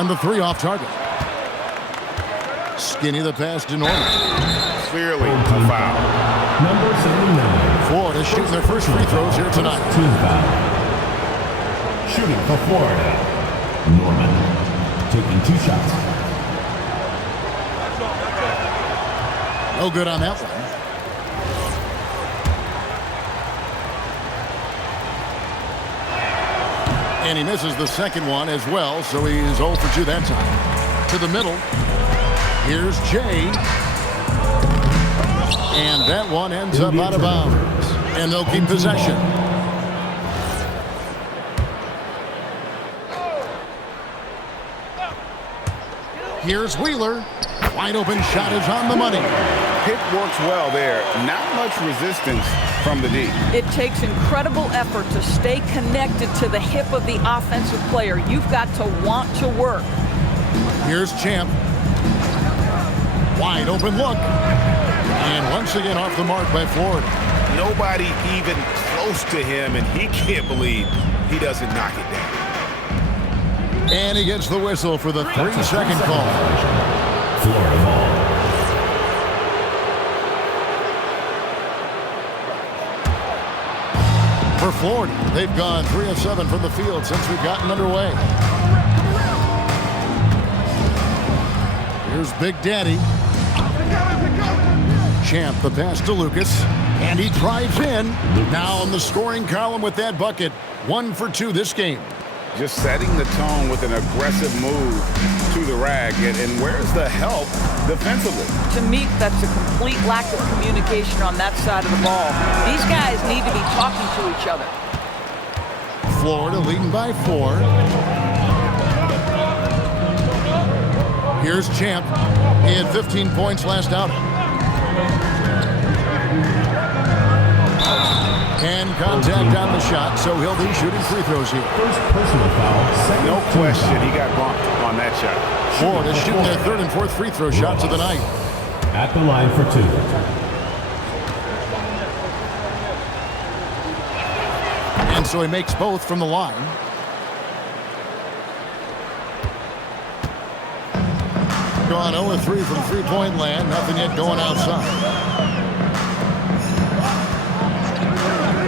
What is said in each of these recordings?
on the 3 off target. Skinny the pass to Norman. Clearly a foul. Number 79. Florida shooting their first free throws here tonight. Team foul. Shooting for Florida. Norman taking 2 shots. No good on that one. And he misses the second one as well, so he's 0 for 2 that time. To the middle. Here's Jay. And that one ends up out of bounds. And they'll keep possession. Here's Wheeler. Wide open shot is on the money. Pick works well there. Not much resistance from the D. It takes incredible effort to stay connected to the hip of the offensive player. You've got to want to work. Here's Champ. Wide open look. And once again off the mark by Florida. Nobody even close to him, and he can't believe he doesn't knock it down. And he gets the whistle for the 3-second call. Florida ball. For Florida, they've gone 3 of 7 from the field since we've gotten underway. Here's Big Daddy. Champ the pass to Lucas. And he drives in. Now in the scoring column with that bucket. 1 for 2 this game. Just setting the tone with an aggressive move to the rack. And where's the help defensively? To me, that's a complete lack of communication on that side of the ball. These guys need to be talking to each other. Florida leading by 4. Here's Champ. He had 15 points last outing. And contact on the shot, so he'll be shooting free throws here. First personal foul. Second No team question, foul. he got bumped on that shot. Florida shooting their 3rd and 4th free throw shots of the night. At the line for 2. And so he makes both from the line. Gone 0-3 from three-point land. Nothing yet going outside.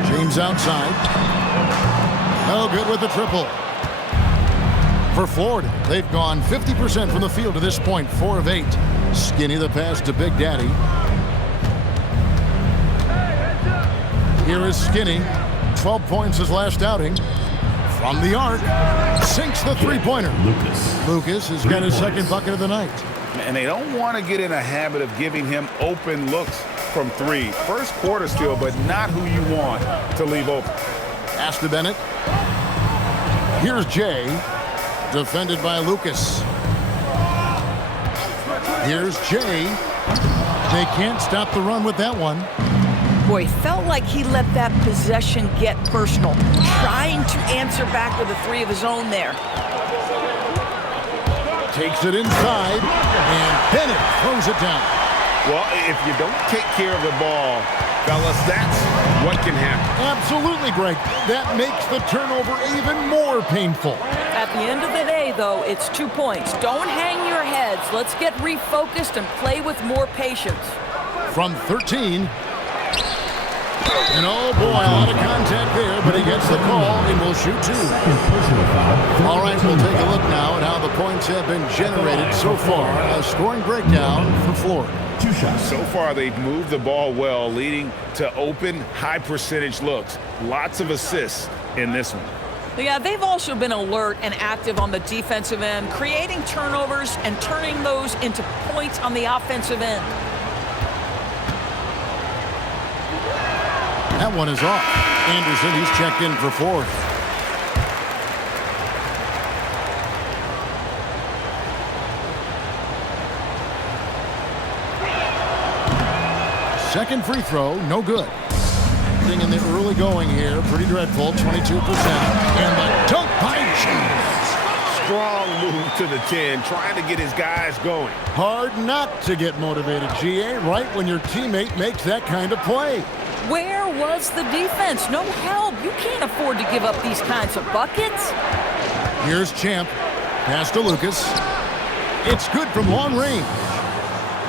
James outside. No good with the triple. For Florida, they've gone 50% from the field to this point, 4 of 8. Skinny the pass to Big Daddy. Here is Skinny. 12 points his last outing. From the arc, sinks the three-pointer. Lucas has got his 2nd bucket of the night. And they don't want to get in a habit of giving him open looks from 3. First quarter still, but not who you want to leave open. Pass to Bennett. Here's Jay. Defended by Lucas. Here's Jay. They can't stop the run with that one. Boy, felt like he let that possession get personal. Trying to answer back with a 3 of his own there. Takes it inside, and Bennett throws it down. Well, if you don't take care of the ball, fellas, that's what can happen. Absolutely, Greg. That makes the turnover even more painful. At the end of the day, though, it's 2 points. Don't hang your heads. Let's get refocused and play with more patience. From 13. And oh boy, a lot of contact there, but he gets the call and will shoot 2. All right, we'll take a look now at how the points have been generated so far. A scoring breakdown for Florida. 2 shots. So far, they've moved the ball well, leading to open, high-percentage looks. Lots of assists in this one. Yeah, they've also been alert and active on the defensive end, creating turnovers and turning those into points on the offensive end. That one is off. Anderson, he's checked in for Florida. Second free throw, no good. In the early going here, pretty dreadful, 22%. And the dunk by James. Strong move to the 10, trying to get his guys going. Hard not to get motivated, GA, right when your teammate makes that kind of play. Where was the defense? No help. You can't afford to give up these kinds of buckets. Here's Champ. Pass to Lucas. It's good from long range.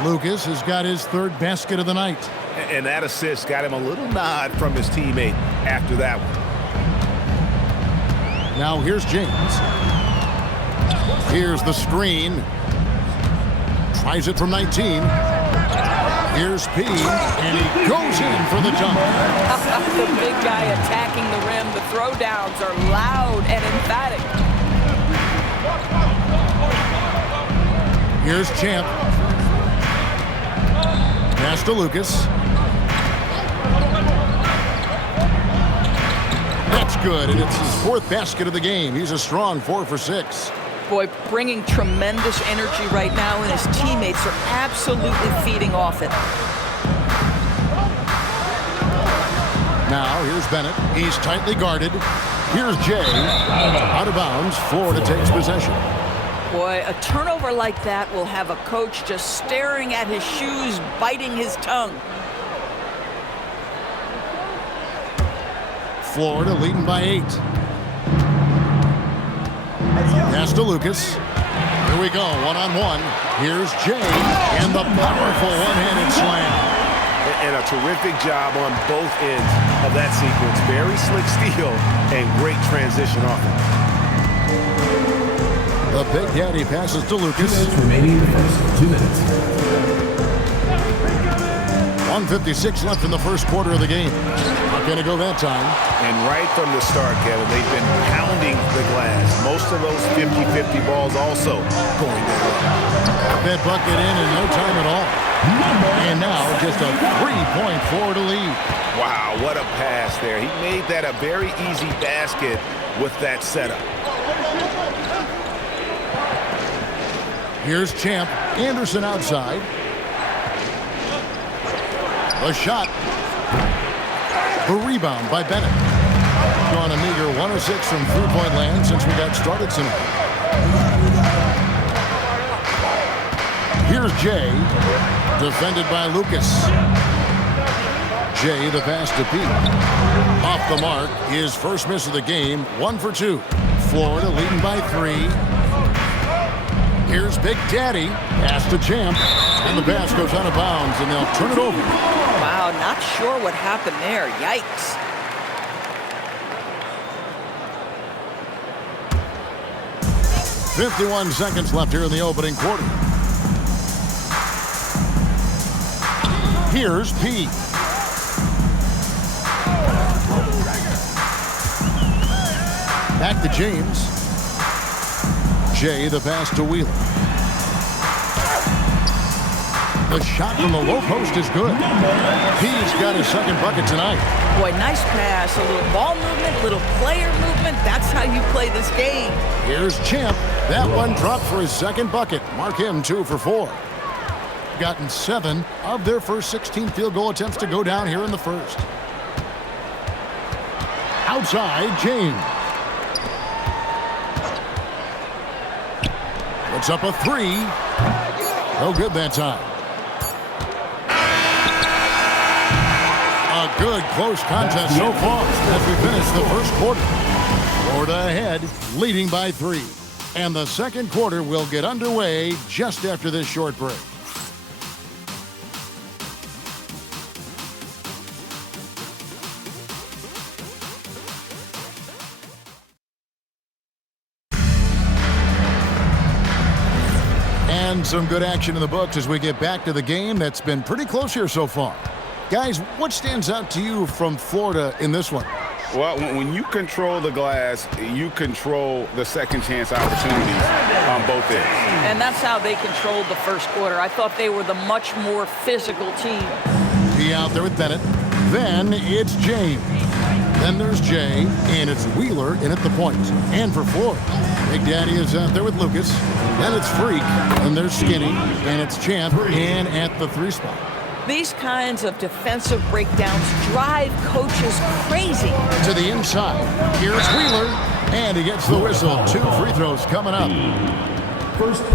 Lucas has got his third basket of the night. And that assist got him a little nod from his teammate after that one. Now here's James. Here's the screen. Tries it from 19. Here's P, and he goes in for the jump. The big guy attacking the rim. The throwdowns are loud and emphatic. Here's Champ. Pass to Lucas. That's good, and it's his fourth basket of the game. He's a strong 4 for 6. Boy, bringing tremendous energy right now, and his teammates are absolutely feeding off it. Now, here's Bennett. He's tightly guarded. Here's Jay. Out of bounds. Florida takes possession. Boy, a turnover like that will have a coach just staring at his shoes, biting his tongue. Florida leading by 8. Pass to Lucas. Here we go, one-on-one. Here's Jay, and the powerful one-handed slam. And a terrific job on both ends of that sequence. Very slick steal and great transition offense. The Big Daddy passes to Lucas. 2 minutes remaining in the first. 2 minutes. 1:56 left in the first quarter of the game. Not going to go that time. And right from the start, Kevin, they've been pounding the glass. Most of those 50-50 balls also going their way. That bucket in no time at all. And now just a 3-point Florida lead. Wow, what a pass there. He made that a very easy basket with that setup. Here's Champ. Anderson outside. A shot. The rebound by Bennett. Gone a meager 1 of 6 from three-point land since we got started tonight. Here's Jay. Defended by Lucas. Jay, the pass to Pete. Off the mark. His first miss of the game. 1 for 2. Florida leading by 3. Here's Big Daddy. Pass to Champ. And the pass goes out of bounds, and they'll turn it over. Wow, not sure what happened there. Yikes. .51 seconds left here in the opening quarter. Here's P. Back to James. Jay, the pass to Wheeler. The shot from the low post is good. He's got his second bucket tonight. Boy, nice pass. A little ball movement, little player movement. That's how you play this game. Here's Champ. That one dropped for his second bucket. Mark him 2 for 4. Gotten 7 of their first 16 field goal attempts to go down here in the first. Outside, James. Puts up a 3. No good that time. A good close contest so far as we finish the first quarter. Florida ahead, leading by 3. And the second quarter will get underway just after this short break. And some good action in the books as we get back to the game that's been pretty close here so far. Guys, what stands out to you from Florida in this one? Well, when you control the glass, you control the second chance opportunities on both ends. And that's how they controlled the first quarter. I thought they were the much more physical team. He out there with Bennett. Then it's James. Then there's Jay, and it's Wheeler in at the point. And for Florida, Big Daddy is out there with Lucas. Then it's Freak, and there's Skinny, and it's Champ in at the 3 spot. These kinds of defensive breakdowns drive coaches crazy. To the inside. Here's Wheeler, and he gets the whistle. 2 free throws coming up.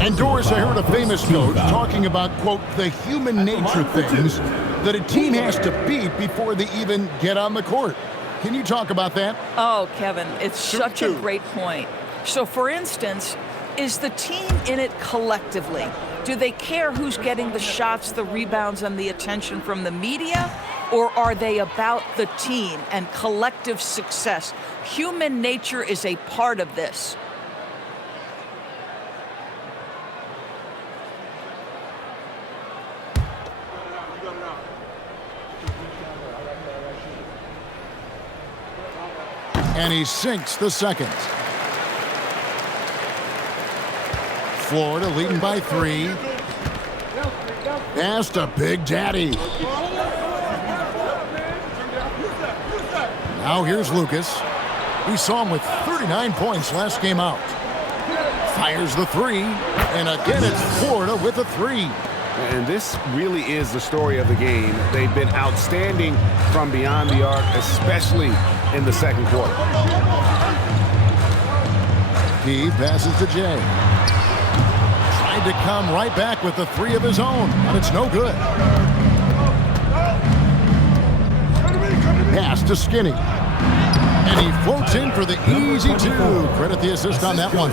And Doris, I heard a famous coach talking about, quote, the human nature things that a team has to beat before they even get on the court. Can you talk about that? Oh, Kevin, it's such a great point. So, for instance, Is the team in it collectively? Do they care who's getting the shots, the rebounds, and the attention from the media? Or are they about the team and collective success? Human nature is a part of this. And he sinks the second. Florida leading by 3. Pass to Big Daddy. Now here's Lucas. We saw him with 39 points last game out. Fires the 3. And again, it's Florida with a 3. And this really is the story of the game. They've been outstanding from beyond the arc, especially in the second quarter. He passes to Jay. Tried to come right back with the 3 of his own, but it's no good. Pass to Skinny. And he floats in for the easy 2. Credit the assist on that one.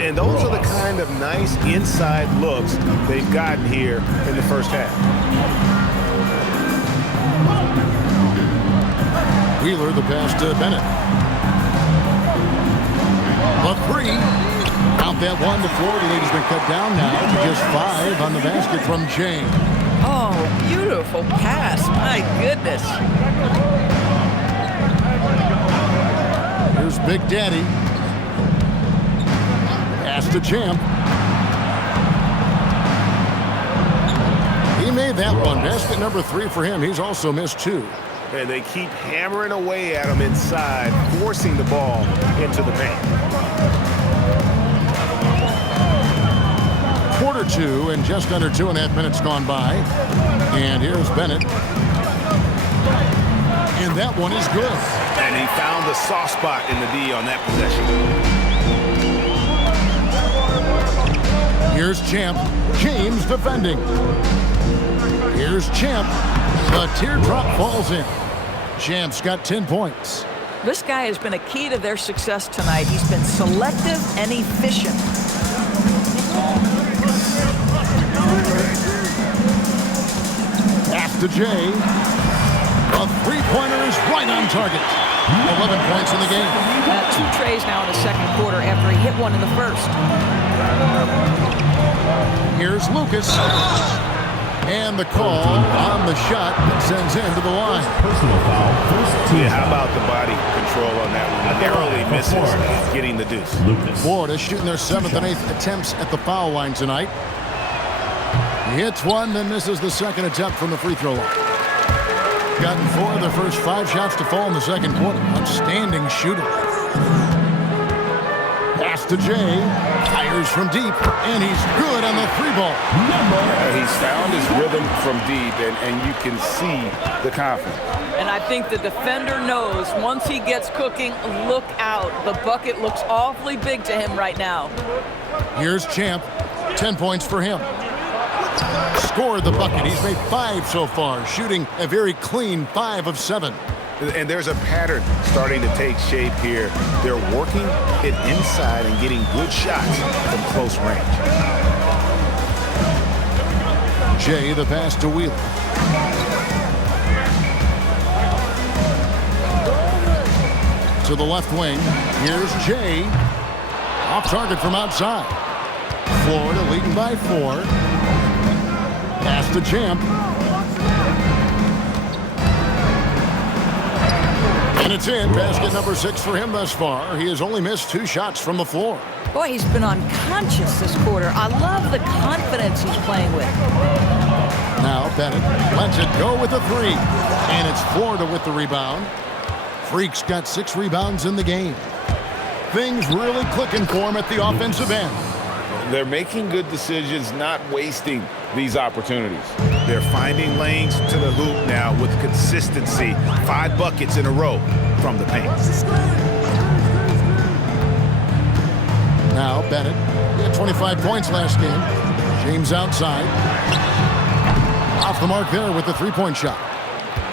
And those are the kind of nice inside looks they've gotten here in the first half. Wheeler, the pass to Bennett. The 3. Count that one to Florida. Lead has been cut down now to just 5 on the basket from James. Oh, beautiful pass. My goodness. Here's Big Daddy. Pass to Champ. He made that one. Basket number 3 for him. He's also missed 2. And they keep hammering away at him inside, forcing the ball into the paint. Quarter 2 and just under 2.5 minutes gone by. And here's Bennett. And that one is good. And he found the soft spot in the D on that possession. Here's Champ. James defending. Here's Champ. The teardrop falls in. Champ's got 10 points. This guy has been a key to their success tonight. He's been selective and efficient. Pass to Jay. A three-pointer is right on target. 11 points in the game. 2 trays now in the second quarter after he hit one in the first. Here's Lucas. And the call on the shot that sends him to the line. Personal foul. Yeah, how about the body control on that one? Narrowly misses getting the deuce. Lucas. Florida shooting their 7th and 8th attempts at the foul line tonight. He hits one, then misses the second attempt from the free throw line. Gotten 4 of their first 5 shots to fall in the second quarter. Outstanding shooting. Pass to Jay. Fires from deep, and he's good on the 3-ball. He's found his rhythm from deep, and you can see the confidence. And I think the defender knows once he gets cooking, look out. The bucket looks awfully big to him right now. Here's Champ. 10 points for him. Scored the bucket. He's made 5 so far, shooting a very clean 5 of 7. And there's a pattern starting to take shape here. They're working it inside and getting good shots from close range. Jay, the pass to Wheeler. To the left wing. Here's Jay. Off target from outside. Florida leading by 4. Pass to Champ. And it's in. Basket number 6 for him thus far. He has only missed 2 shots from the floor. Boy, he's been unconscious this quarter. I love the confidence he's playing with. Now Bennett lets it go with a 3. And it's Florida with the rebound. Freak's got 6 rebounds in the game. Things really clicking for him at the offensive end. They're making good decisions, not wasting these opportunities. They're finding lanes to the hoop now with consistency. 5 buckets in a row from the paint. Now Bennett. He had 25 points last game. James outside. Off the mark there with the 3-point shot.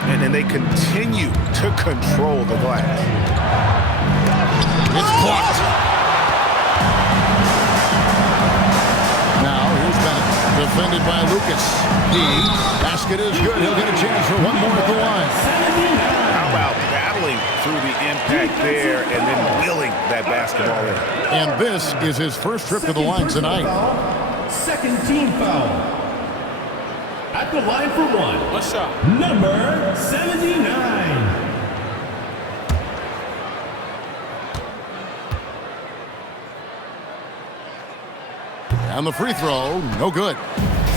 And then they continue to control the glass. It's blocked. defended by Lucas. The basket is good. He'll get a chance for one more at the line. How about battling through the impact there and then wheeling that basketball in? And this is his first trip to the line tonight. Second team foul. At the line for one. What's up? Number 79. And the free throw, no good.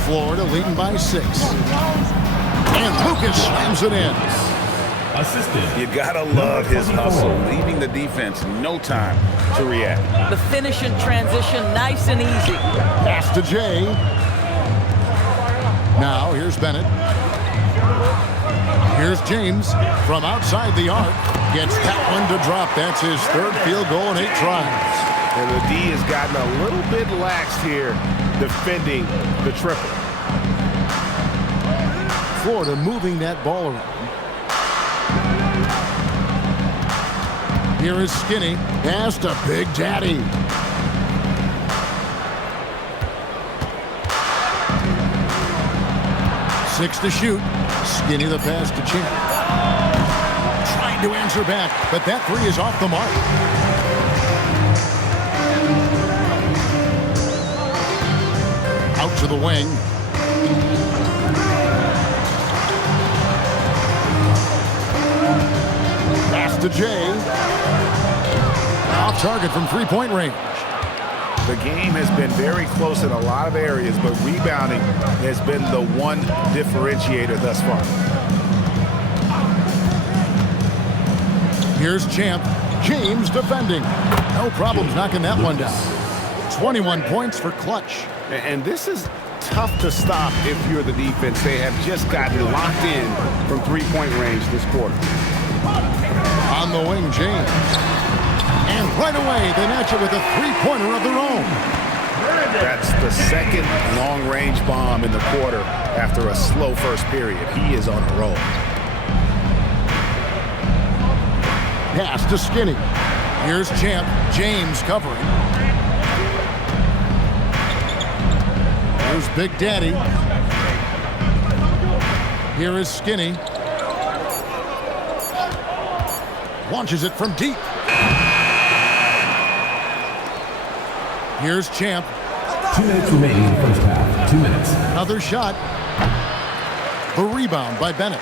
Florida leading by 6. And Lucas slams it in. Assistant. You gotta love his hustle, leaving the defense no time to react. The finish in transition, nice and easy. Pass to Jay. Now here's Bennett. Here's James from outside the arc. Gets that one to drop. That's his third field goal in 8 tries. And the D has gotten a little bit lax here defending the triple. Florida moving that ball around. Here is Skinny. Pass to Big Daddy. Six to shoot. Skinny the pass to Champ. Trying to answer back, but that three is off the mark. Out to the wing. Pass to Jay. Off target from three-point range. The game has been very close in a lot of areas, but rebounding has been the one differentiator thus far. Here's Champ. James defending. No problems knocking that one down. 21 points for Clutch. And this is tough to stop if you're the defense. They have just gotten locked in from three-point range this quarter. On the wing, James. And right away, they match it with a three-pointer of their own. That's the second long-range bomb in the quarter after a slow first period. He is on a roll. Pass to Skinny. Here's Champ. James covering. Here's Big Daddy. Here is Skinny. Launches it from deep. Here's Champ. 2 minutes remaining in the first half. 2 minutes. Another shot. The rebound by Bennett.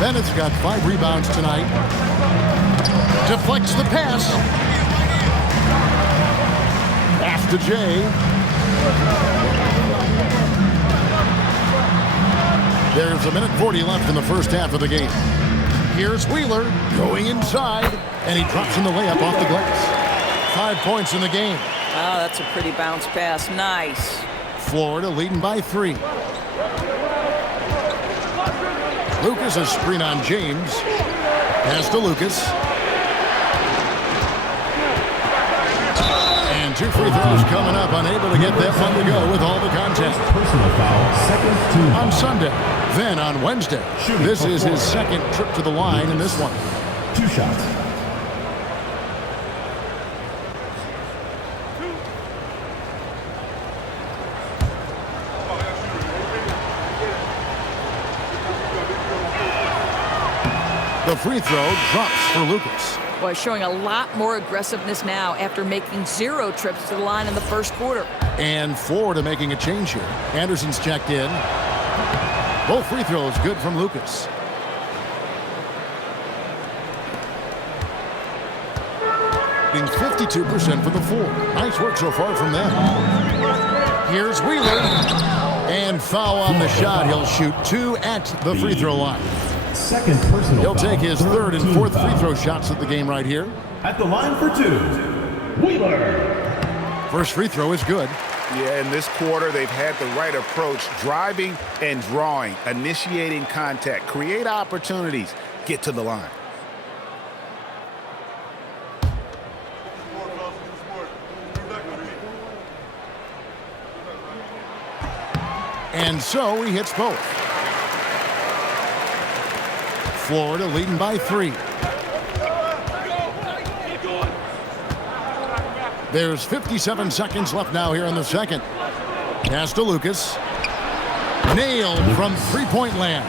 Bennett's got 5 rebounds tonight. Deflects the pass. Pass to Jay. There's a minute 40 left in the first half of the game. Here's Wheeler going inside, and he drops in the layup off the glass. 5 points in the game. Oh, that's a pretty bounce pass. Nice. Florida leading by 3. Lucas a screen on James. Pass to Lucas. And 2 free throws coming up. Unable to get that one to go with all the contact. Personal foul. Second team On foul. Sunday. Then on Wednesday. This is his second trip to the line in this one. 2 shots. The free throw drops for Lucas. Boy, showing a lot more aggressiveness now after making 0 trips to the line in the first quarter. And Florida making a change here. Anderson's checked in. Both free throws good from Lucas. Being 52% from the floor. Nice work so far from them. Here's Wheeler. And foul on the shot. He'll shoot 2 at the free throw line. Second personal He'll foul. take his third and team fourth foul. free throw shots at the game right here. At the line for 2. Wheeler. First free throw is good. Yeah, in this quarter, they've had the right approach, driving and drawing, initiating contact, create opportunities, get to the line. And so he hits both. Florida leading by 3. There's 57 seconds left now here in the second. Pass to Lucas. Nailed from three-point land.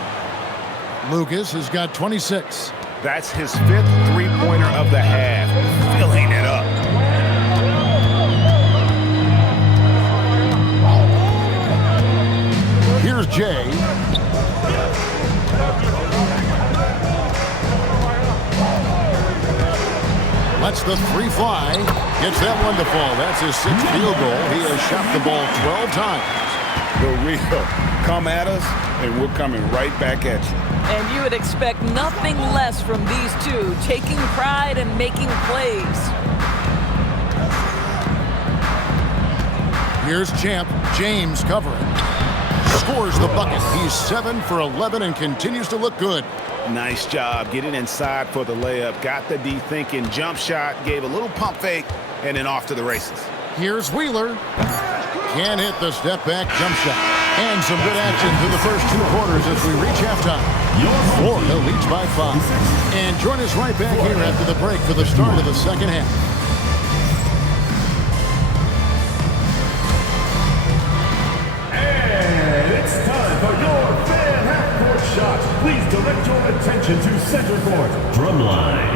Lucas has got 26. That's his 5th three-pointer of the half. Filling it up. Here's Jay. Lets the three fly. Gets that one to fall. That's his 6th field goal. He has shot the ball 12 times. The real. Come at us, and we're coming right back at you. And you would expect nothing less from these two, taking pride and making plays. Here's Champ. James covering. Scores the bucket. He's 7 for 11 and continues to look good. Nice job getting inside for the layup. Got the D thinking. Jump shot. Gave a little pump fake. And then off to the races. Here's Wheeler. Can't hit the step-back jump shot. And some good action through the first 2 quarters as we reach halftime. Florida leads by 5. And join us right back here after the break for the start of the second half. And it's time for your fan half-court shots. Please direct your attention to center court. Drumline.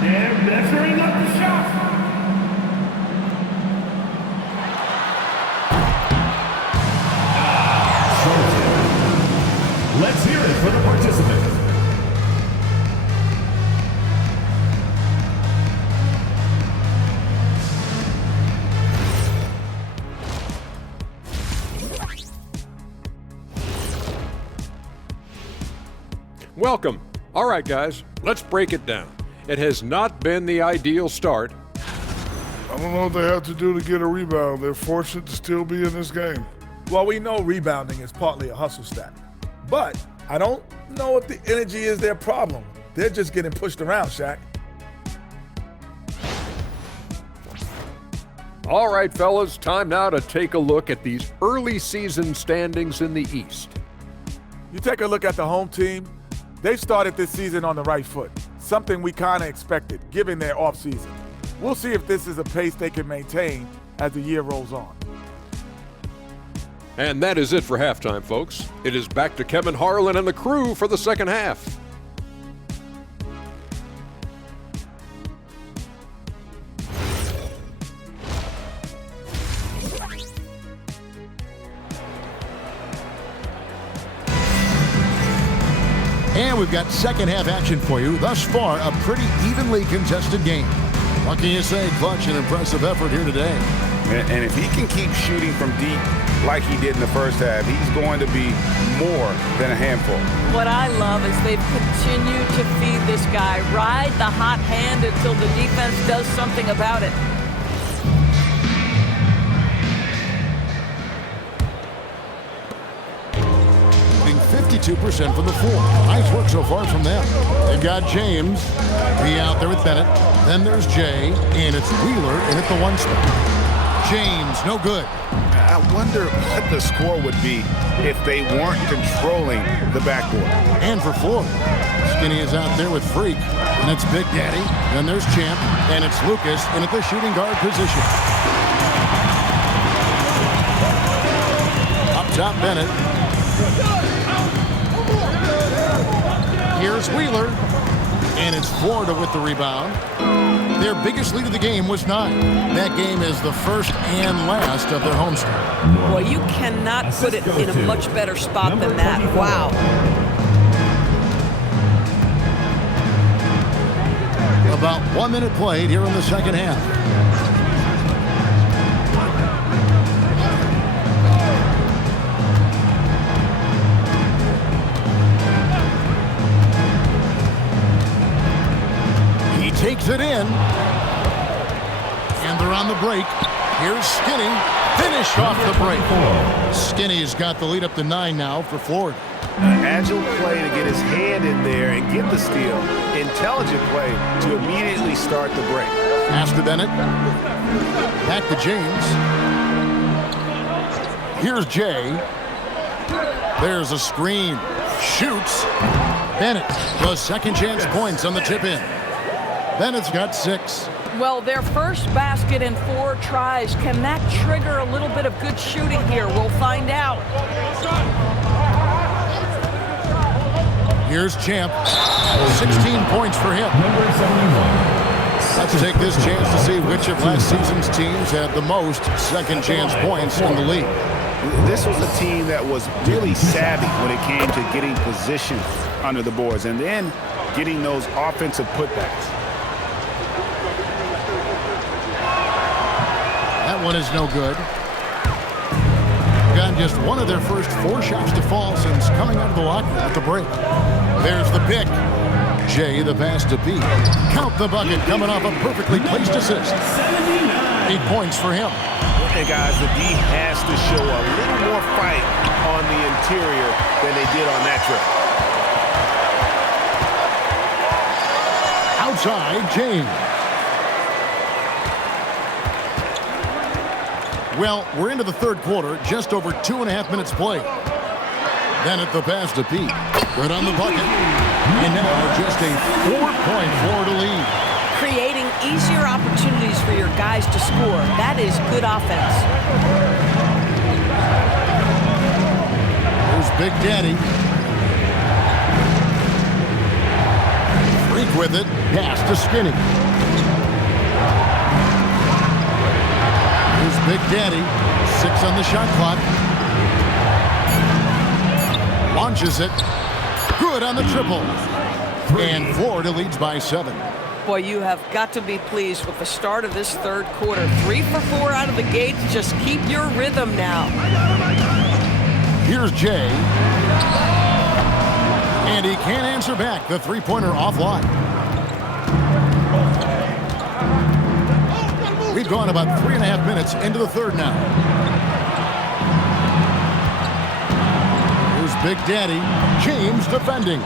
They're measuring up the shot. Let's hear it for the participants. Welcome. All right, guys, let's break it down. It has not been the ideal start. I don't know what they have to do to get a rebound. They're fortunate to still be in this game. Well, we know rebounding is partly a hustle stat. But I don't know if the energy is their problem. They're just getting pushed around, Shaq. All right, fellas, time now to take a look at these early season standings in the East. You take a look at the home team, they've started this season on the right foot, something we kind of expected, given their offseason. We'll see if this is a pace they can maintain as the year rolls on. And that is it for halftime, folks. It is back to Kevin Harlan and the crew for the second half. And we've got second half action for you. Thus far, a pretty evenly contested game. What can you say? Clutch and impressive effort here today. And if he can keep shooting from deep like he did in the first half, he's going to be more than a handful. What I love is they've continued to feed this guy, ride the hot hand until the defense does something about it. 52% from the floor. Nice work so far from them. They've got James. He out there with Bennett. Then there's Jay, and it's Wheeler in at the 1 spot. James, no good. I wonder what the score would be if they weren't controlling the backboard. And for Florida, Skinny is out there with Freak, and it's Big Daddy. Then there's Champ, and it's Lucas in at the shooting guard position. Up top, Bennett. Here's Wheeler, and it's Florida with the rebound. Their biggest lead of the game was 9. That game is the first and last of their homestand. Well, you cannot put it in a much better spot than that. Wow. About 1 minute played here in the second half. Takes it in. And they're on the break. Here's Skinny. Finish off the break. Skinny's got the lead up to 9 now for Florida. An agile play to get his hand in there and get the steal. Intelligent play to immediately start the break. Pass to Bennett. Back to James. Here's Jay. There's a screen. Shoots. Bennett does second chance points on the tip in. Bennett's got 6. Well, their first basket in 4 tries. Can that trigger a little bit of good shooting here? We'll find out. Here's Champ. 16 points for him. Number 71. Let's take this chance to see which of last season's teams had the most second chance points in the league. This was a team that was really savvy when it came to getting position under the boards and then getting those offensive putbacks. That one is no good. Got just one of their first 4 shots to fall since coming out of the locker room at the break. There's the pick. Jay, the pass to B. Count the bucket coming off a perfectly placed assist. 8 points for him. Hey guys, the D has to show a little more fight on the interior than they did on that trip. Outside, James. Well, we're into the third quarter, just over 2.5 minutes played. Then at the pass to Pete. Good on the bucket. And now just a 4-point Florida lead. Creating easier opportunities for your guys to score. That is good offense. Here's Big Daddy. Freak with it. Pass to Skinny. Here's Big Daddy. 6 on the shot clock. Launches it. Good on the triple. And Florida leads by 7. Boy, you have got to be pleased with the start of this third quarter. 3 for 4 out of the gate. Just keep your rhythm now. Here's Jay. And he can't answer back. The three-pointer offline. We've gone about 3.5 minutes into the third now. Here's Big Daddy. James defending.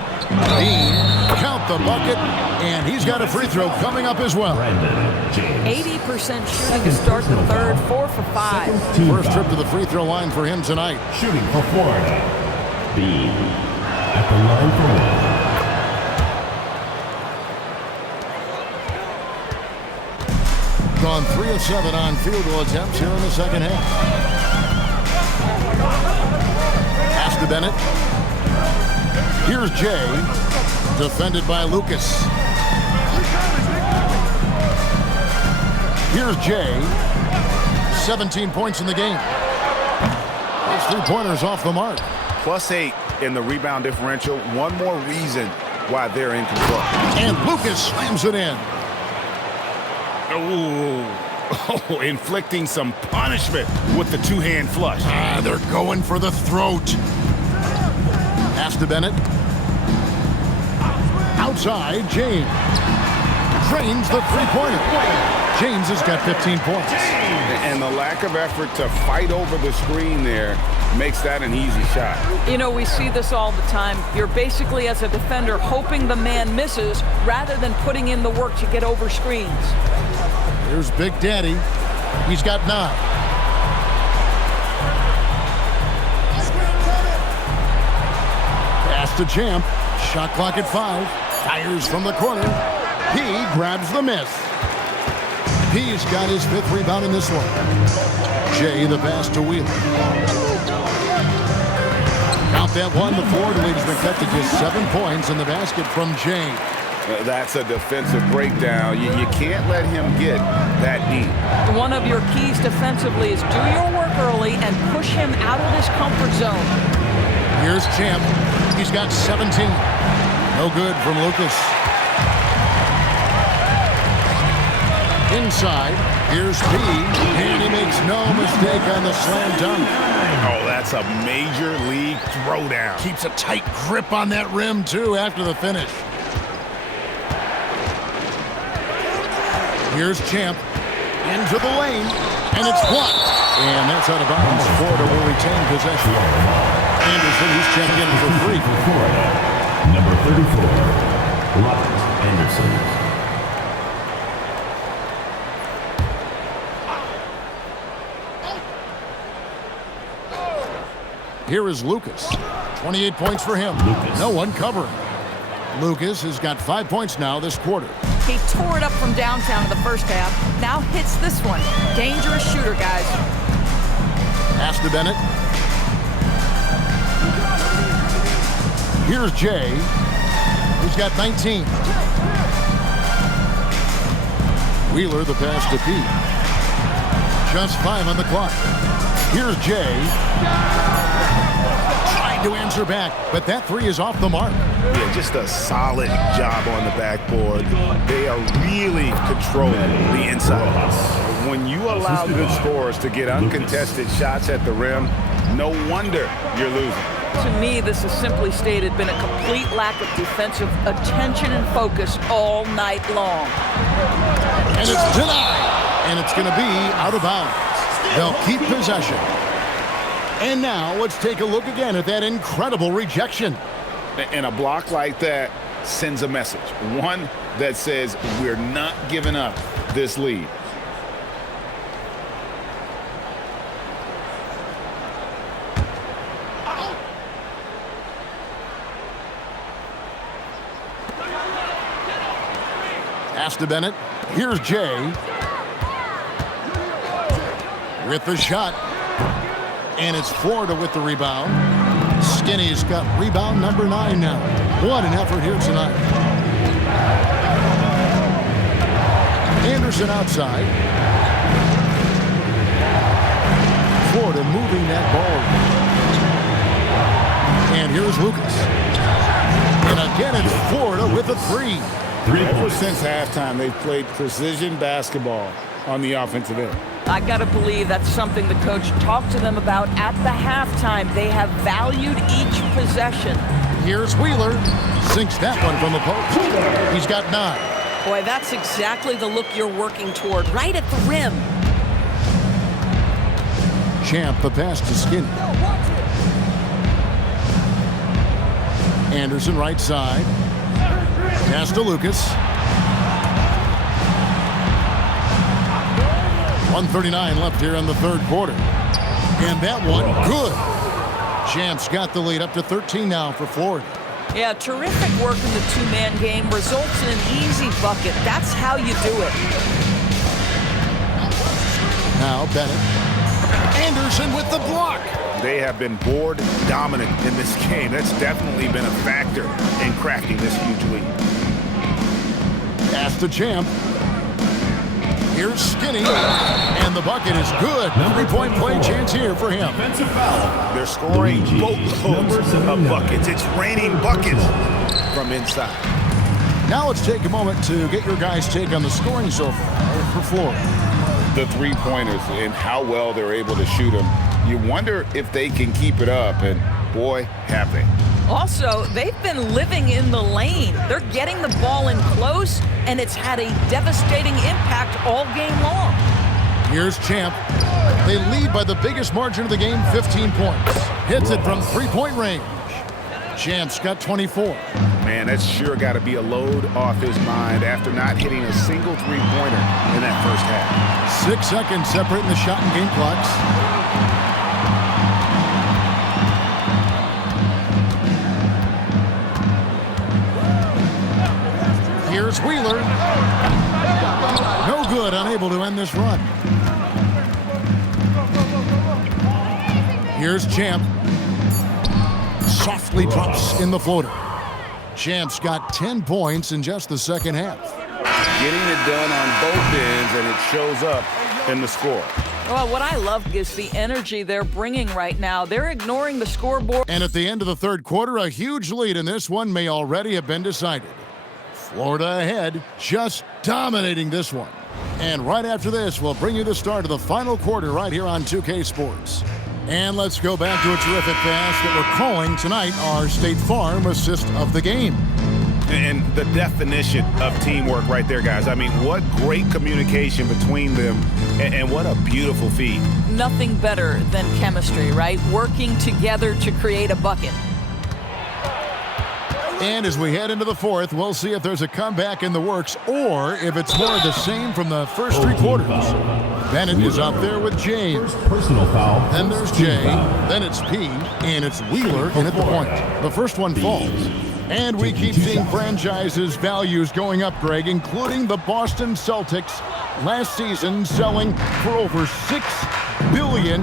Dean, count the bucket, and he's got a free throw coming up as well. 80% shooting to start the third, 4 for 5. First trip to the free throw line for him tonight. Shooting for Florida. B. At the line for 1. Gone 3 of 7 on field goal attempts here in the second half. Pass to Bennett. Here's Jay, defended by Lucas. Here's Jay, 17 points in the game. Those three-pointers off the mark. +8 in the rebound differential. One more reason why they're in control. And Lucas slams it in. Oh, inflicting some punishment with the two-hand flush. They're going for the throat. Pass to Bennett. Outside, James. Drains the three-pointer. James has got 15 points. And the lack of effort to fight over the screen there makes that an easy shot. You know, we see this all the time. You're basically, as a defender, hoping the man misses rather than putting in the work to get over screens. Here's Big Daddy. He's got 9. Pass to Champ. Shot clock at 5. Fires from the corner. He grabs the miss. He's got his 5th rebound in this one. Jay, the pass to Wheeler. Count that one. The Florida lead has been cut to just 7 points in the basket from Jay. That's a defensive breakdown. You can't let him get that deep. One of your keys defensively is do your work early and push him out of his comfort zone. Here's Champ. He's got 17. No good from Lucas. Inside, here's P, and he makes no mistake on the slam dunk. Oh, that's a major league throwdown. Keeps a tight grip on that rim, too, after the finish. Here's Champ into the lane, and it's blocked. And that's out of bounds. Florida will retain possession. Anderson, he's checking in for free. Florida. Number 34, Robert Anderson. Here is Lucas. 28 points for him. Lucas. No one covering. Lucas has got 5 points now this quarter. He tore it up from downtown in the first half. Now hits this one. Dangerous shooter, guys. Pass to Bennett. Here's Jay, who's got 19. Wheeler, the pass to Pete. Just 5 on the clock. Here's Jay. Trying to answer back, but that three is off the mark. Yeah, just a solid job on the backboard. They are really controlling the inside. When you allow good scorers to get uncontested shots at the rim, no wonder you're losing. To me, this has simply stated been a complete lack of defensive attention and focus all night long. And it's denied. And it's going to be out of bounds. They'll keep possession. And now let's take a look again at that incredible rejection. And a block like that sends a message. One that says we're not giving up this lead. Pass to Bennett. Here's Jay. With the shot. And it's Florida with the rebound. Skinny's got rebound number 9 now. What an effort here tonight. Anderson outside. Florida moving that ball. And here's Lucas. And again, it's Florida with a 3. Ever since halftime, they've played precision basketball on the offensive end. I got to believe that's something the coach talked to them about at the halftime. They have valued each possession. Here's Wheeler. Sinks that one from the post. He's got 9. Boy, that's exactly the look you're working toward, right at the rim. Champ, the pass to Skinny. Anderson right side. Pass to Lucas. 1:39 left here in the third quarter. And that one, good. Champ's got the lead up to 13 now for Florida. Yeah, terrific work in the two-man game results in an easy bucket. That's how you do it. Now Bennett. Anderson with the block. They have been board dominant in this game. That's definitely been a factor in crafting this huge lead. Pass to Champ. Here's Skinny, and the bucket is good. 3-point play chance here for him. They're scoring boatloads of buckets. It's raining buckets from inside. Now let's take a moment to get your guys' take on the scoring so far for Florida. The three-pointers and how well they're able to shoot them. You wonder if they can keep it up, and boy, have they. Also, they've been living in the lane. They're getting the ball in close, and it's had a devastating impact all game long. Here's Champ. They lead by the biggest margin of the game, 15 points. Hits it from three-point range. Champ's got 24. Man, that's sure got to be a load off his mind after not hitting a single three-pointer in that first half. 6 seconds separating the shot and game clocks. Here's Wheeler. No good, unable to end this run. Here's Champ. Softly drops in the floater. Champ's got 10 points in just the second half. Getting it done on both ends, and it shows up in the score. Well, what I love is the energy they're bringing right now. They're ignoring the scoreboard. And at the end of the third quarter, a huge lead in this one may already have been decided. Florida ahead, just dominating this one. And right after this, we'll bring you the start of the final quarter right here on 2K Sports. And let's go back to a terrific pass that we're calling tonight our State Farm assist of the game. And the definition of teamwork right there, guys. I mean, what great communication between them, and what a beautiful feed. Nothing better than chemistry, right? Working together to create a bucket. And as we head into the fourth, we'll see if there's a comeback in the works or if it's more of the same from the first three quarters. Bennett is up there with James. Personal foul. Then there's Jay. Then it's P. And it's Wheeler in at the point. The first one falls. And we keep seeing franchises' values going up, Greg, including the Boston Celtics last season selling for over $6 billion.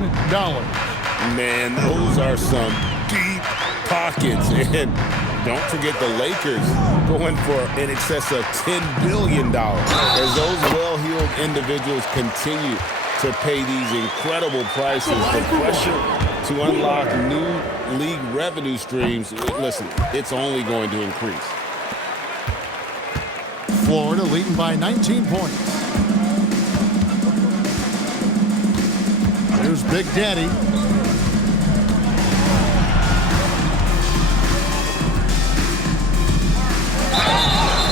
Man, those are some deep pockets. And don't forget the Lakers going for in excess of $10 billion. As those well-heeled individuals continue to pay these incredible prices, the pressure to unlock new league revenue streams, listen, it's only going to increase. Florida leading by 19 points. Here's Big Daddy.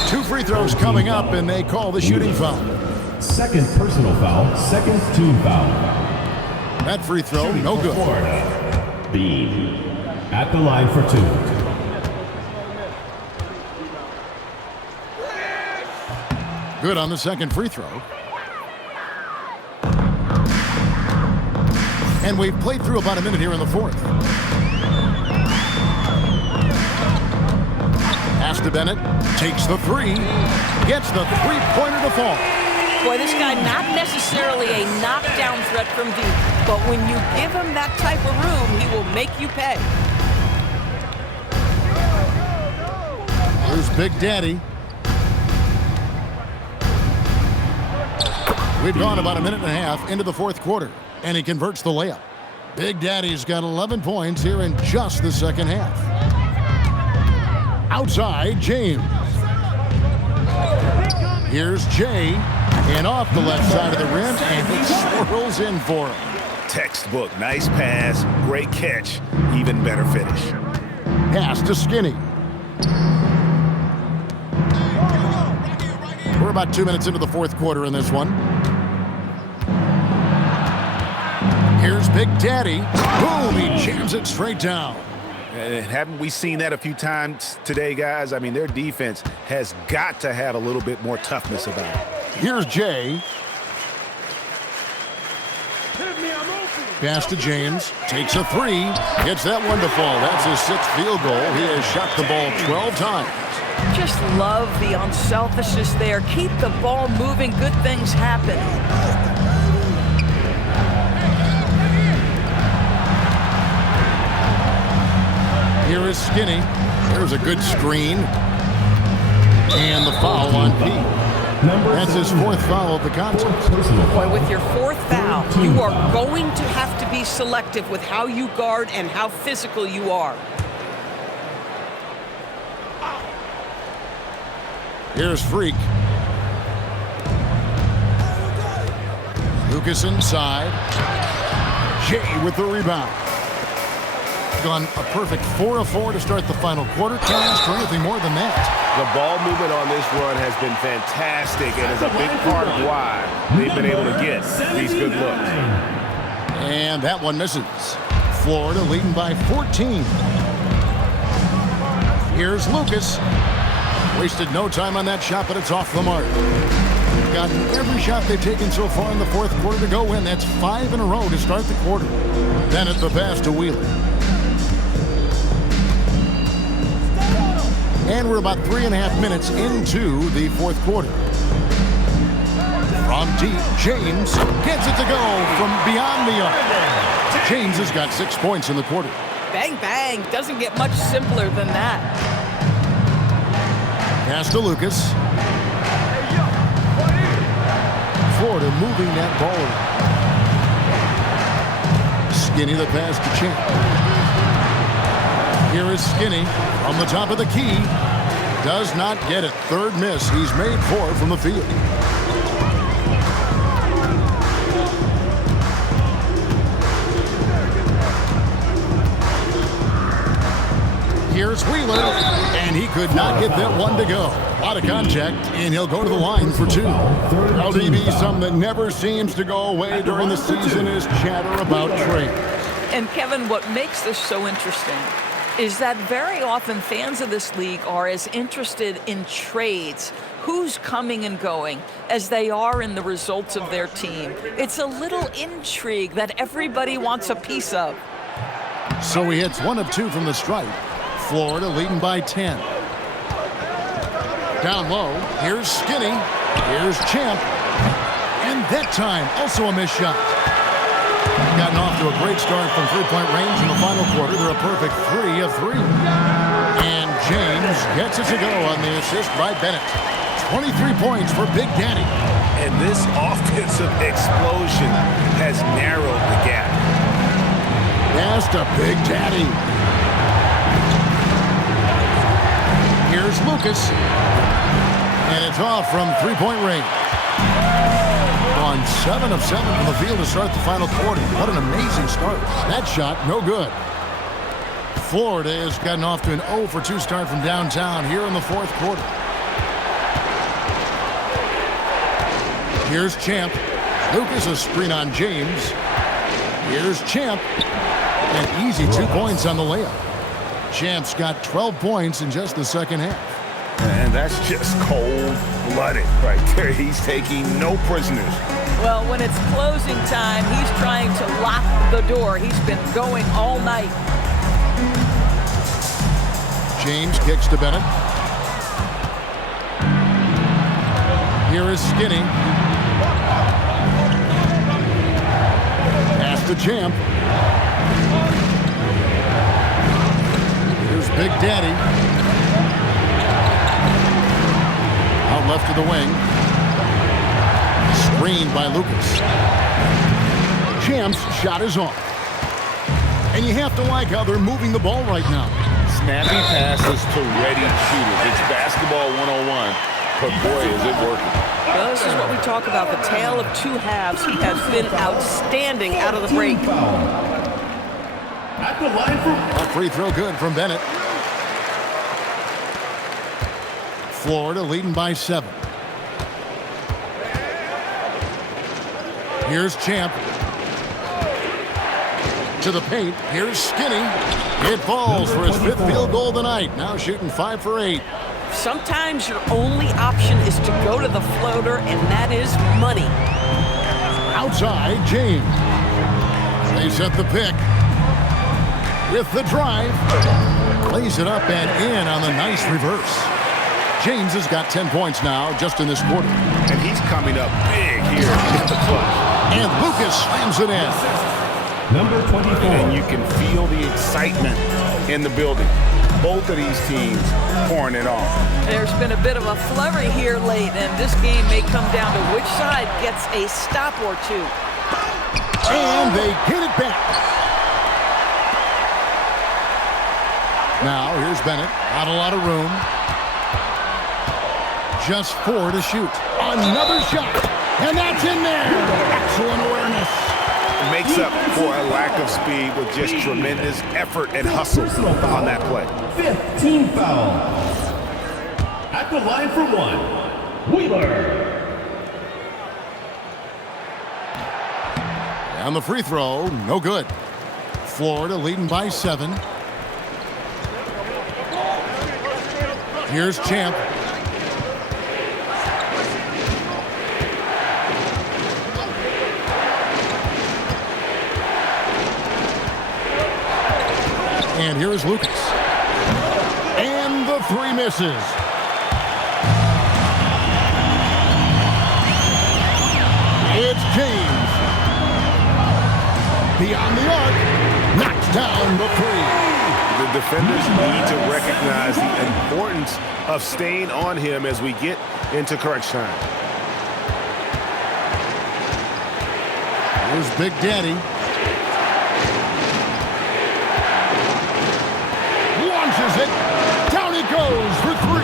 Two free throws coming up, and they call the shooting foul. Second personal foul, second team foul. That free throw, no good. Florida. B. At the line for 2. Good on the second free throw. And we've played through about a minute here in the fourth. Pass to Bennett, takes the three, gets the three-pointer to fall. Boy, this guy not necessarily a knockdown threat from deep, but when you give him that type of room, he will make you pay. Here's Big Daddy. We've gone about a minute and a half into the fourth quarter, and he converts the layup. Big Daddy's got 11 points here in just the second half. Outside, James. Here's Jay, and off the left side of the rim, and he swirls in for him. Textbook, nice pass, great catch, even better finish. Pass to Skinny. We're about 2 minutes into the fourth quarter in this one. Here's Big Daddy. Boom, he jams it straight down. And haven't we seen that a few times today, guys? I mean, their defense has got to have a little bit more toughness about it. Here's Jay. Pass to James. Takes a three. Gets that one to fall. That's his 6th field goal. He has shot the ball 12 times. Just love the unselfishness there. Keep the ball moving. Good things happen. Here is Skinny. There's a good screen. And the foul on Pete. That's his 4th foul of the contest. Boy, with your 4th foul, you are going to have to be selective with how you guard and how physical you are. Here's Freak. Lucas inside. Jay with the rebound. Gone a perfect 4 of 4 to start the final quarter. Can't ask for anything more than that. The ball movement on this run has been fantastic and is a big part of why they've been able to get these good looks. And that one misses. Florida leading by 14. Here's Lucas. Wasted no time on that shot, but it's off the mark. Got every shot they've taken so far in the fourth quarter to go in. That's 5 in a row to start the quarter. Then at the pass to Wheeler. And we're about 3.5 minutes into the fourth quarter. From deep, James gets it to go from beyond the arc. James has got 6 points in the quarter. Bang, bang. Doesn't get much simpler than that. Pass to Lucas. Florida moving that ball around. Skinny the pass to Champ. Here is Skinny from the top of the key. Does not get it. 3rd miss. He's made 4 from the field. Here's Wheeler, and he could not get that one to go. A lot of contact, and he'll go to the line for 2. LDB, something that never seems to go away during the season is chatter about trades. And Kevin, what makes this so interesting is that very often fans of this league are as interested in trades, who's coming and going, as they are in the results of their team. It's a little intrigue that everybody wants a piece of. So he hits 1 of 2 from the stripe. Florida leading by 10. Down low, here's Skinny. Here's Champ. And that time, also a missed shot. Gotten off to a great start from three-point range in the final quarter. They're a perfect 3 of 3. And James gets it to go on the assist by Bennett. 23 points for Big Daddy. And this offensive explosion has narrowed the gap. Pass to Big Daddy. Here's Lucas. And it's off from three-point range. On 7 of 7 from the field to start the final quarter. What an amazing start. That shot, no good. Florida has gotten off to an 0 for 2 start from downtown here in the fourth quarter. Here's Champ. Lucas a screen on James. Here's Champ. And easy 2 points on the layup. Champ's got 12 points in just the second half. And that's just cold-blooded right there. He's taking no prisoners. Well, when it's closing time, he's trying to lock the door. He's been going all night. James kicks to Bennett. Here is Skinny. Pass to Champ. Here's Big Daddy. Out left to the wing. Screened by Lucas. Champ's shot is off. And you have to like how they're moving the ball right now. Snappy passes to ready shooters. It's basketball 101, but boy, is it working. Well, this is what we talk about, the tale of two halves. He has been outstanding out of the break. At the line for... A free throw good from Bennett. Florida leading by 7. Here's Champ. To the paint. Here's Skinny. It falls for his 5th field goal tonight. Now shooting 5 for 8. Sometimes your only option is to go to the floater, and that is money. Outside, James. They set the pick. With the drive. Lays it up and in on the nice reverse. James has got 10 points now just in this quarter. And he's coming up big here in the clutch. And Lucas slams it in. Number 24. And you can feel the excitement in the building. Both of these teams pouring it on. There's been a bit of a flurry here late, and this game may come down to which side gets a stop or two. And they get it back. Now, here's Bennett. Not a lot of room. Just 4 to shoot. Another shot. And that's in there. Excellent awareness. Makes up for a lack of speed with just tremendous effort and hustle on that play. 5th team foul. At the line for 1, Wheeler. And the free throw, no good. Florida leading by 7. Here's Champ. And here is Lucas. And the 3 misses. It's James. Beyond the arc. Knocks down the 3. The defenders need to recognize the importance of staying on him as we get into crunch time. Here's Big Daddy. Launches it. Down it goes for 3.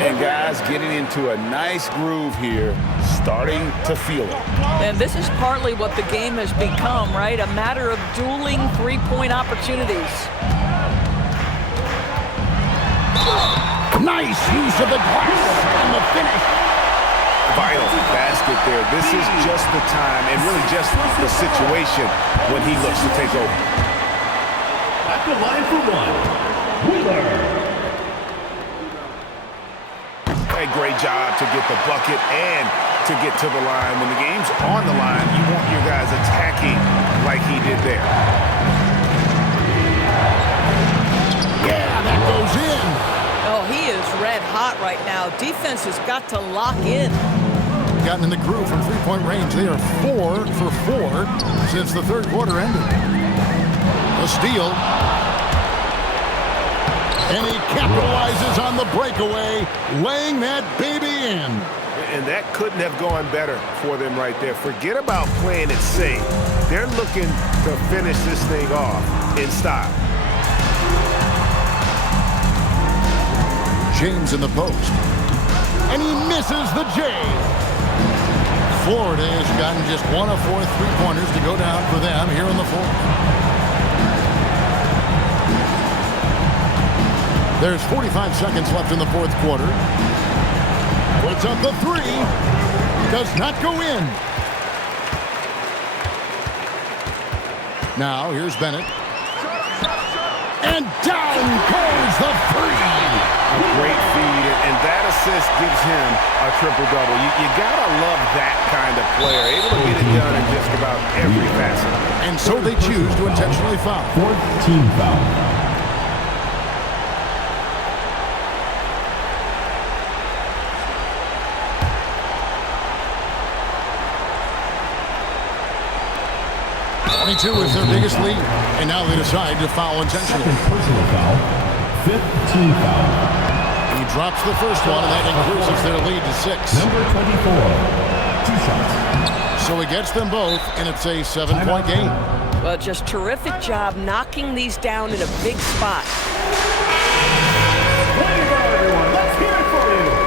And guys getting into a nice groove here, starting to feel it. And this is partly what the game has become, right? A matter of dueling three-point opportunities. Nice use of the glass on the finish. Vital basket there. This is just the time and really just the situation when he looks to take over. At the line for 1, Wheeler. A great job to get the bucket and to get to the line. When the game's on the line, you want your guys attacking like he did there. Yeah, that goes in. Oh, he is red hot right now. defense has got to lock in. Gotten in the groove from three-point range. They are 4 for 4 since the third quarter ended. A steal. And he capitalizes on the breakaway, laying that baby in. And that couldn't have gone better for them right there. Forget about playing it safe. They're looking to finish this thing off in style. James in the post. And he misses the J. Florida has gotten just 1 of 4 three-pointers to go down for them here in the fourth. There's 45 seconds left in the fourth quarter. Puts up the three. Does not go in. Now here's Bennett. And down goes the three. Great feed, and that assist gives him a triple-double. You gotta love that kind of player, able to get it done in just about every facet. And so they choose to intentionally foul. 14 foul. .22 is their biggest lead, and now they decide to foul intentionally. Personal foul. 15 foul. He drops the first one, and that increases their lead to 6. Number 24. 2 shots. So he gets them both, and it's a 7-point game. Well, just terrific job knocking these down in a big spot. Way to go, everyone. Let's hear it for you.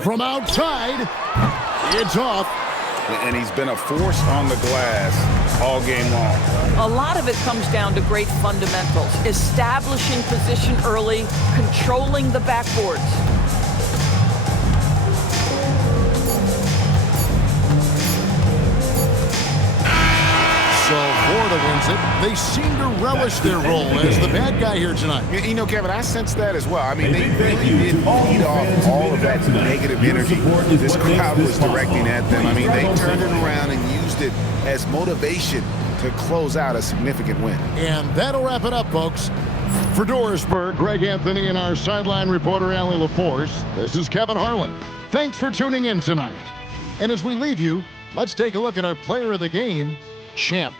From outside, it's off. And he's been a force on the glass all game long. A lot of it comes down to great fundamentals, establishing position early, controlling the backboards. So Florida wins it. They seem to relish their role as the bad guy here tonight. You know, Kevin, I sense that as well. I mean, they really did feed off all of that negative energy this crowd was directing at them. I mean, they turned it around and used it as motivation to close out a significant win. And that'll wrap it up, folks. For Dorisburg, Greg Anthony and our sideline reporter, Allie LaForce, this is Kevin Harlan. Thanks for tuning in tonight. And as we leave you, let's take a look at our player of the game, Champ.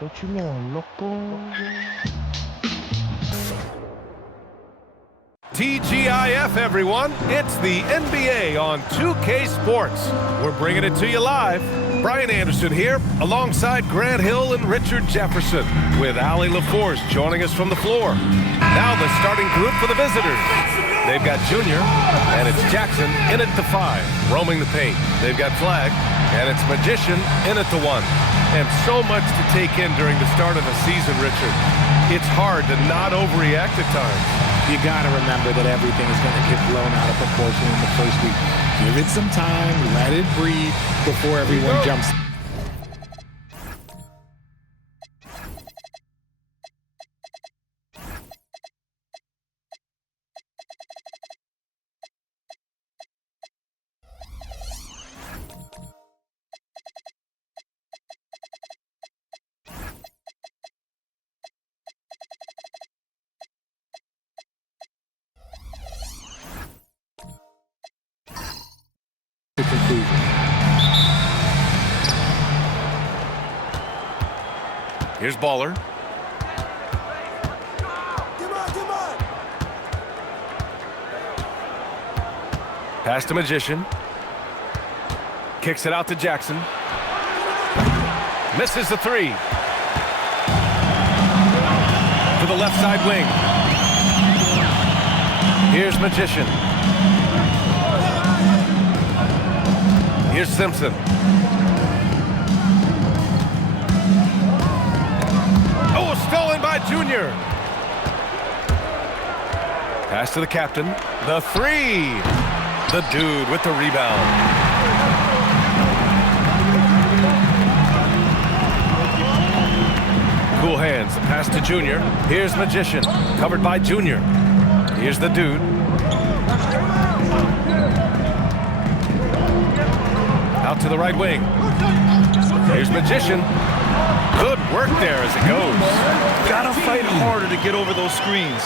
Don't you know I'm local? TGIF, everyone. It's the NBA on 2K Sports. We're bringing it to you live. Brian Anderson here, alongside Grant Hill and Richard Jefferson, with Allie LaForce joining us from the floor. Now the starting group for the visitors. They've got Junior, and it's Jackson in at the 5, roaming the paint. They've got Flag, and it's Magician in at the 1. And so much to take in during the start of the season, Richard. It's hard to not overreact at times. you got to remember that everything is going to get blown out of proportion in the first week. Give it some time, let it breathe before everyone jumps. Here's Baller. Pass to Magician. Kicks it out to Jackson. Misses the three. To the left side wing. Here's Magician. Here's Simpson. Oh, stolen by Junior. Pass to the captain. The three. The dude with the rebound. Cool hands. Pass to Junior. Here's Magician. Covered by Junior. Here's the dude. Out to the right wing. Here's Magician. Good work there as it goes. Gotta fight harder to get over those screens.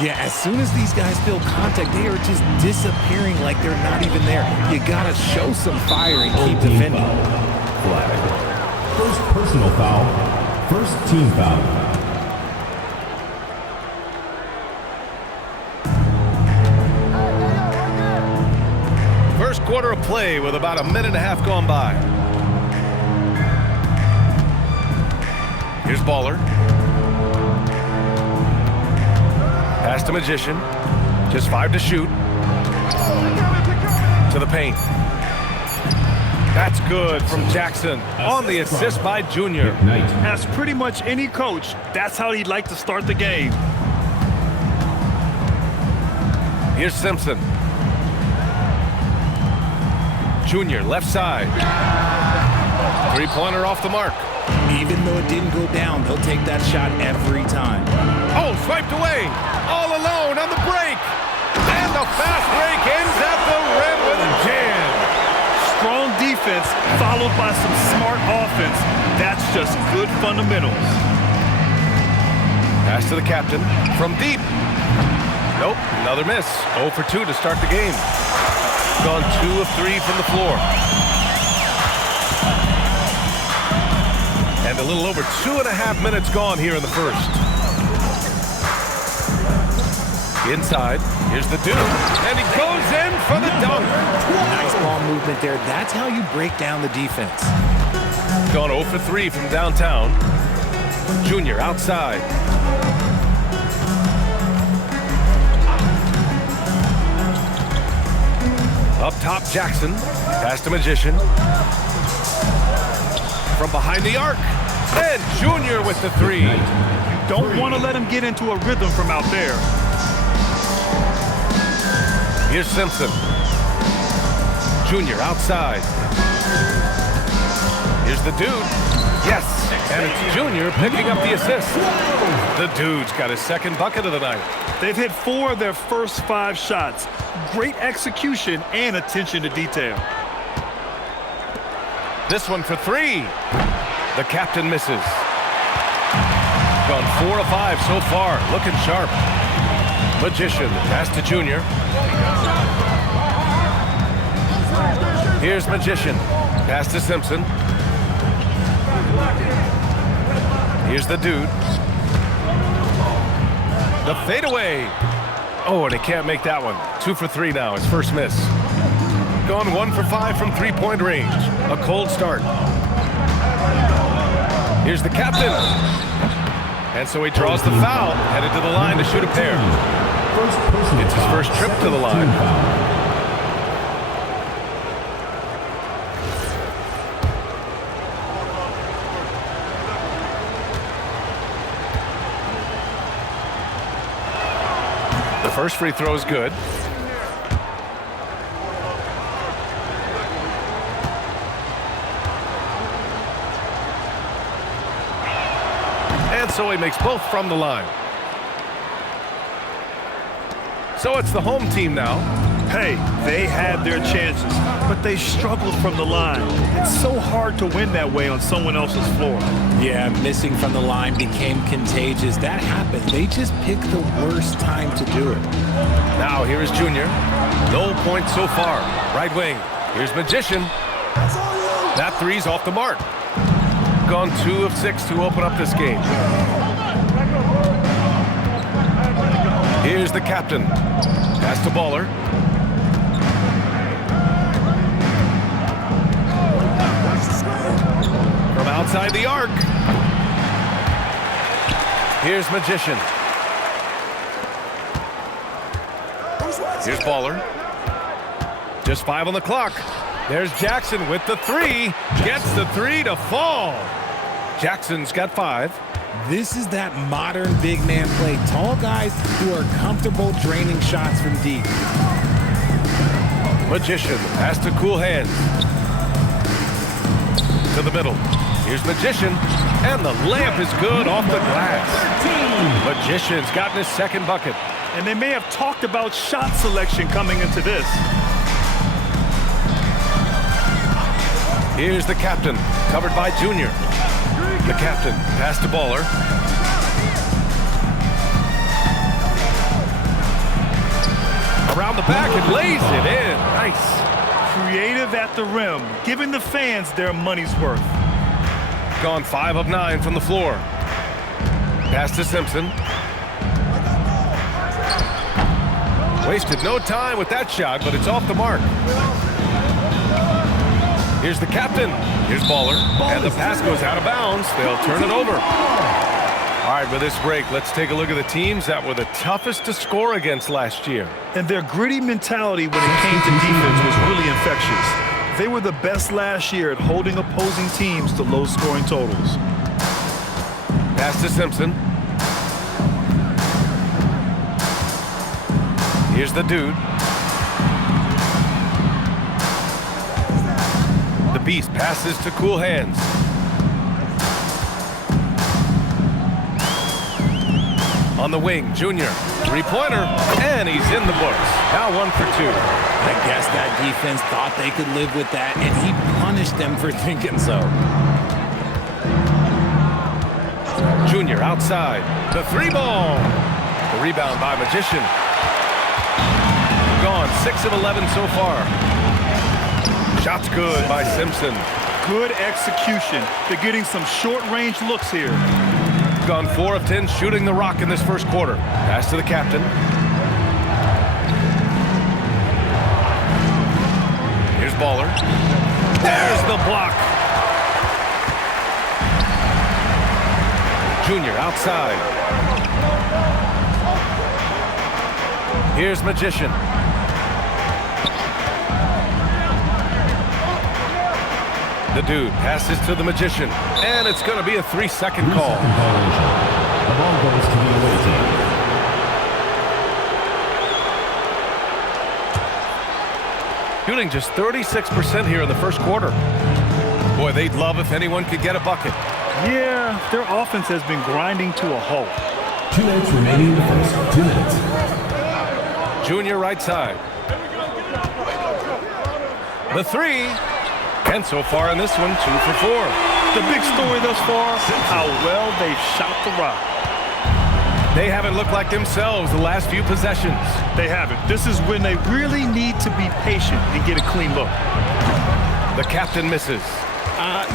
Yeah, as soon as these guys feel contact, they are just disappearing like they're not even there. You gotta show some fire and keep defending. Flag. First personal foul. First team foul. First quarter of play with about a minute and a half gone by. Here's Baller. Pass to Magician. Just 5 to shoot. To the paint. That's good from Jackson on the assist by Junior. As pretty much any coach, that's how he'd like to start the game. Here's Simpson. Junior, left side. Three-pointer off the mark. Even though it didn't go down, they'll take that shot every time. Oh, swiped away. All alone on the break. And the fast break ends at the rim with a jam. Strong defense followed by some smart offense. That's just good fundamentals. Pass to the captain from deep. Nope, another miss. 0 for 2 to start the game. Gone 2 of 3 from the floor. And a little over 2.5 minutes gone here in the first. Inside, here's the dude, and he goes in for the dunk. Nice ball movement there. That's how you break down the defense. Gone 0 for 3 from downtown. Junior outside. Up top, Jackson. Pass to Magician. From behind the arc. And Junior with the three. Don't want to let him get into a rhythm from out there. Here's Simpson. Junior outside. Here's the dude. Yes, and it's Junior picking up the assist. The dude's got his second bucket of the night. They've hit 4 of their first 5 shots. Great execution and attention to detail. This one for 3. The captain misses. Gone 4 of 5 so far, looking sharp. Magician, pass to Junior. Here's Magician, pass to Simpson. Here's the dude. The fadeaway. Oh, and he can't make that one. 2 for 3 now, his first miss. Gone 1 for 5 from three-point range. A cold start. Here's the captain. And so he draws the foul, headed to the line to shoot a pair. It's his first trip to the line. First free throw is good. And so he makes both from the line. So it's the home team now. Hey, they had their chances, but they struggled from the line. It's so hard to win that way on someone else's floor. Yeah, missing from the line became contagious. That happened. They just picked the worst time to do it. Now here is Junior. No points so far. Right wing. Here's Magician. That three's off the mark. Gone 2 of 6 to open up this game. Here's the captain. Pass to Baller. From outside the arc. Here's Magician. Here's Baller. Just 5 on the clock. There's Jackson with the 3. Gets the 3 to fall. Jackson's got 5. This is that modern big man play. Tall guys who are comfortable draining shots from deep. Magician has to cool hands. To the middle. Here's Magician. And the layup is good off the glass. Magician's gotten his second bucket. And they may have talked about shot selection coming into this. Here's the captain, covered by Junior. The captain, pass to Baller. Around the back and lays it in. Nice. Creative at the rim, giving the fans their money's worth. Gone 5 of 9 from the floor. Pass to Simpson. Wasted no time with that shot, but it's off the mark. Here's the captain. Here's Baller. And the pass goes out of bounds. They'll turn it over. All right, with this break, let's take a look at the teams that were the toughest to score against last year. And their gritty mentality when it came to defense was really infectious. They were the best last year at holding opposing teams to low-scoring totals. Pass to Simpson. Here's the dude. The beast passes to cool hands. On the wing, Junior. Three-pointer, and he's in the books. Now 1 for 2. I guess that defense thought they could live with that, and he punished them for thinking so. Junior outside. The 3-ball. The rebound by Magician. Gone 6 of 11 so far. Shot's good by Simpson. Good execution. They're getting some short-range looks here. Gone 4 of 10 shooting the rock in this first quarter. Pass to the captain. Here's Baller. There's the block. Junior outside. Here's Magician. The dude passes to the Magician, and it's going to be a 3-second call. The ball goes to the away team. Shooting just 36% here in the first quarter. Boy, they'd love if anyone could get a bucket. Yeah, their offense has been grinding to a halt. 2 minutes remaining in the first. 2 minutes. Junior right side. The 3. And so far in this one, 2 for 4. The big story thus far, how well they've shot the rock. They haven't looked like themselves the last few possessions. They haven't. This is when they really need to be patient and get a clean look. The captain misses.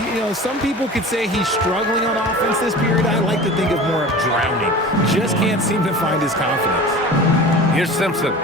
You know, some people could say he's struggling on offense this period. I like to think of more of drowning. Just can't seem to find his confidence. Here's Simpson.